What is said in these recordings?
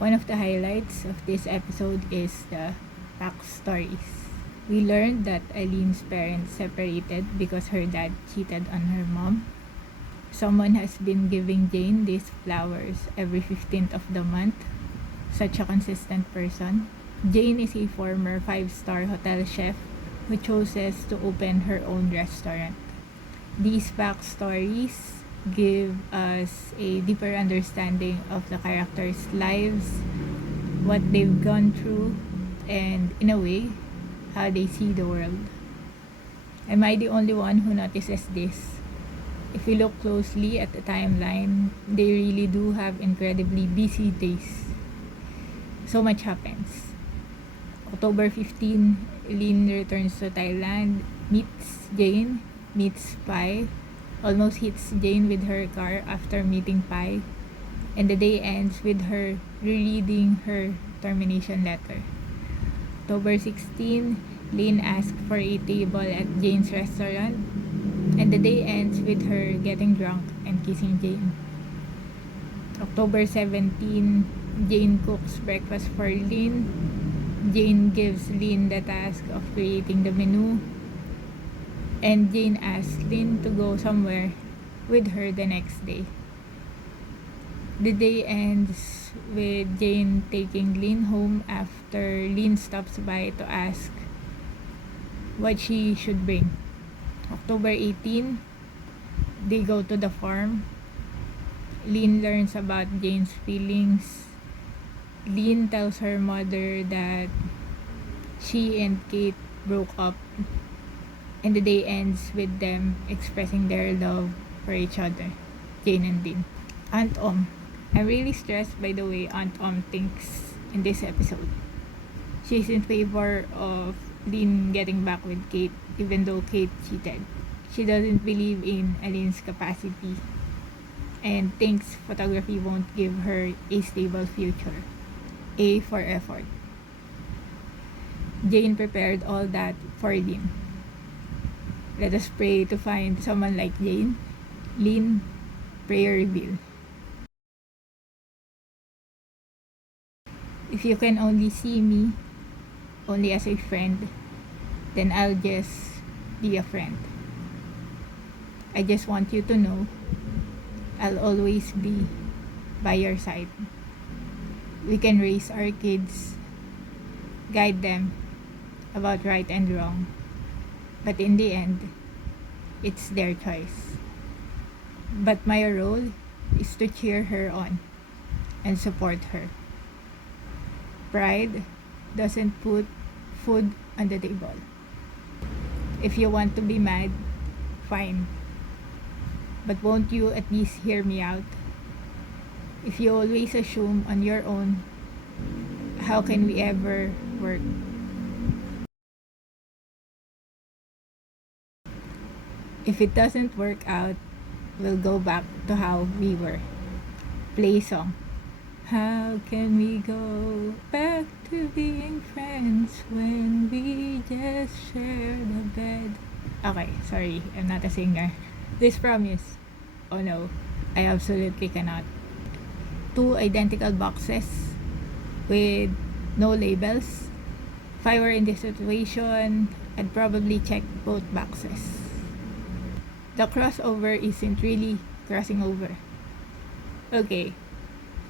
One of the highlights of this episode is the backstories. We learned that Alin's parents separated because her dad cheated on her mom. Someone has been giving Jane these flowers every 15th of the month. Such a consistent person. Jane is a former 5-star hotel chef who chooses to open her own restaurant. These backstories give us a deeper understanding of the characters' lives, what they've gone through, and in a way, how they see the world. Am I the only one who notices this? If we look closely at the timeline, they really do have incredibly busy days. So much happens. October 15, Lin returns to Thailand, meets Jane, meets Pai, almost hits Jane with her car after meeting Pai, and the day ends with her rereading her termination letter. October 16, Lin asks for a table at Jane's restaurant, and the day ends with her getting drunk and kissing Jane. October 17, Jane cooks breakfast for Lin. Jane gives Lin the task of creating the menu, and Jane asks Lin to go somewhere with her the next day. The day ends with Jane taking Lin home after Lin stops by to ask what she should bring. October 18, they go to the farm. Lin learns about Jane's feelings. Lin tells her mother that she and Kate broke up, and the day ends with them expressing their love for each other, Jane and Lin. Aunt Om. I'm really stressed by the way Aunt Om thinks in this episode. She's in favor of Lin getting back with Kate even though Kate cheated. She doesn't believe in Alin's capacity and thinks photography won't give her a stable future. A for effort. Jane prepared all that for Lin. Let us pray to find someone like Jane. Lin, prayer reveal. If you can only see me only as a friend, then I'll just be a friend. I just want you to know I'll always be by your side. We can raise our kids, guide them about right and wrong, but in the end, it's their choice. But my role is to cheer her on and support her. Pride doesn't put food on the table. If you want to be mad, fine. But won't you at least hear me out? If you always assume on your own, how can we ever work? If it doesn't work out, we'll go back to how we were. Play song. How can we go back to being friends when we just share the bed? Okay, sorry, I'm not a singer. This promise. Oh no, I absolutely cannot. 2 identical boxes with no labels. If I were in this situation, I'd probably check both boxes. The crossover isn't really crossing over. Okay,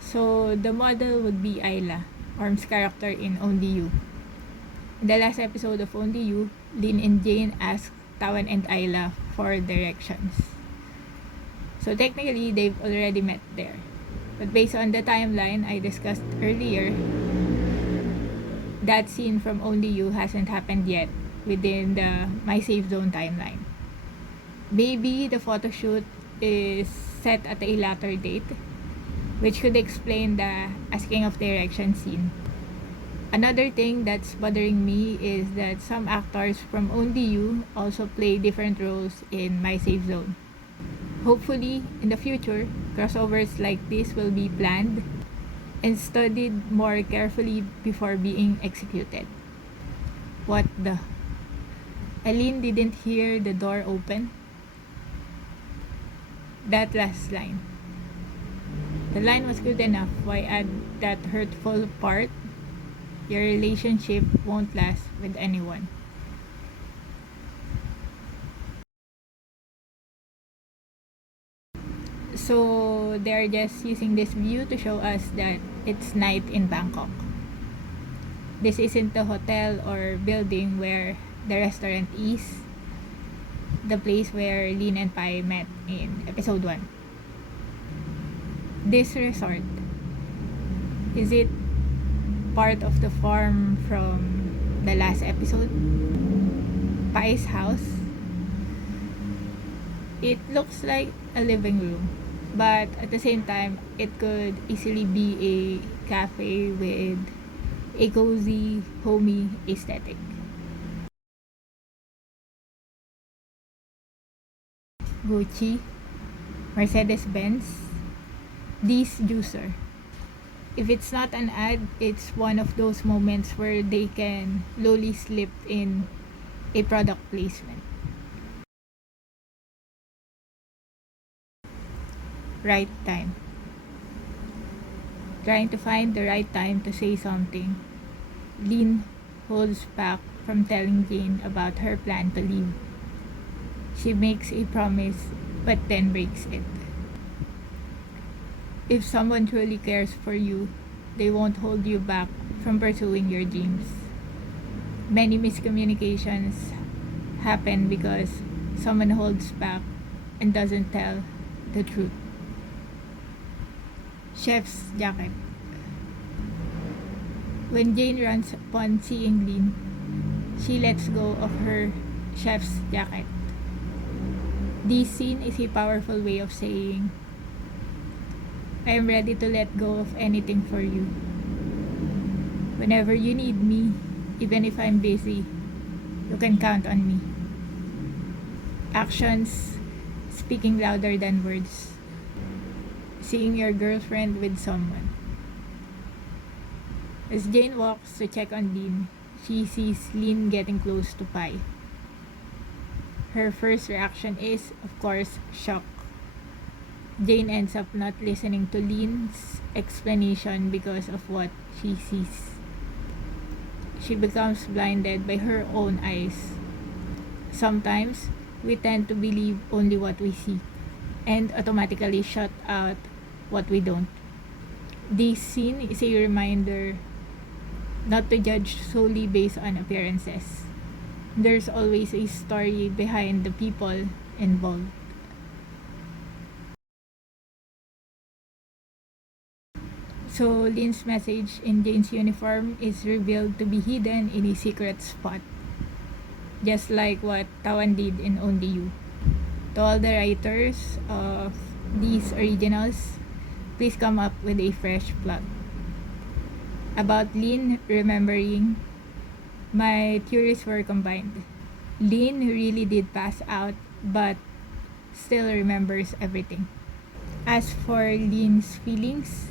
so the model would be Ayla, Orm's character in Only You. In the last episode of Only You, Lin and Jane asked Tawan and Ayla for directions. So technically, they've already met there. But based on the timeline I discussed earlier, that scene from Only You hasn't happened yet within the My Safe Zone timeline. Maybe the photo shoot is set at a later date, which could explain the asking of direction scene. Another thing that's bothering me is that some actors from Only You also play different roles in My Safe Zone. Hopefully, in the future, crossovers like this will be planned and studied more carefully before being executed. What the? Alin didn't hear the door open? That last line. The line was good enough. Why add that hurtful part? Your relationship won't last with anyone. So they're just using this view to show us that it's night in Bangkok. This isn't the hotel or building where the restaurant is. The place where Lin and Pai met in episode 1. This resort, is it part of the farm from the last episode? Pai's house? It looks like a living room, but at the same time, it could easily be a cafe with a cozy, homey aesthetic. Gucci, Mercedes-Benz, this juicer. If it's not an ad, it's one of those moments where they can lowly slip in a product placement. Right time. Trying to find the right time to say something. Lin holds back from telling Jane about her plan to leave. She makes a promise but then breaks it. If someone truly cares for you, they won't hold you back from pursuing your dreams. Many miscommunications happen because someone holds back and doesn't tell the truth. Chef's jacket. When Jane runs upon seeing Lin, she lets go of her chef's jacket. This scene is a powerful way of saying, I am ready to let go of anything for you. Whenever you need me, even if I'm busy, you can count on me. Actions speaking louder than words. Seeing your girlfriend with someone. As Jane walks to check on Lin, she sees Lin getting close to Pai. Her first reaction is, of course, shock. Jane ends up not listening to Lin's explanation because of what she sees. She becomes blinded by her own eyes. Sometimes, we tend to believe only what we see and automatically shut out what we don't. This scene is a reminder not to judge solely based on appearances. There's always a story behind the people involved. So Lin's message in Jane's uniform is revealed to be hidden in a secret spot, just like what Tawan did in Only You. To all the writers of these originals, please come up with a fresh plot. About Lin remembering, my theories were combined. Lin really did pass out, but still remembers everything. As for Lin's feelings,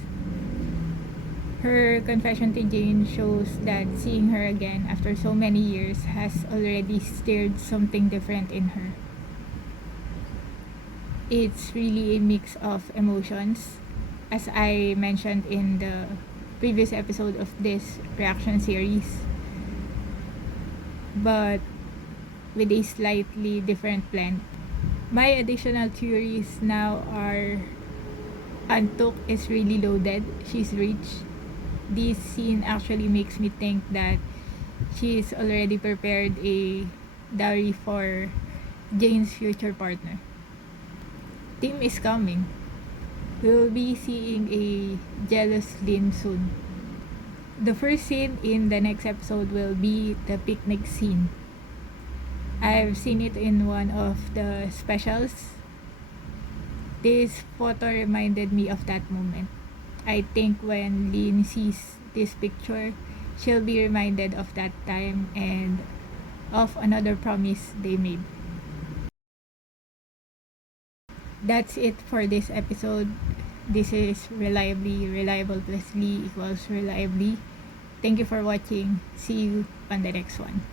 her confession to Jane shows that seeing her again after so many years has already stirred something different in her. It's really a mix of emotions. As I mentioned in the previous episode of this reaction series, but with a slightly different blend. My additional theories now are Antuk is really loaded. She's rich. This scene actually makes me think that she's already prepared a dowry for Jane's future partner. Tim is coming. We will be seeing a jealous Lin soon. The first scene in the next episode will be the picnic scene. I've seen it in one of the specials. This photo reminded me of that moment. I think when Lin sees this picture, she'll be reminded of that time and of another promise they made. That's it for this episode. This is ReliabLEE. Reliable plus Lee equals ReliabLEE. Thank you for watching. See you on the next one.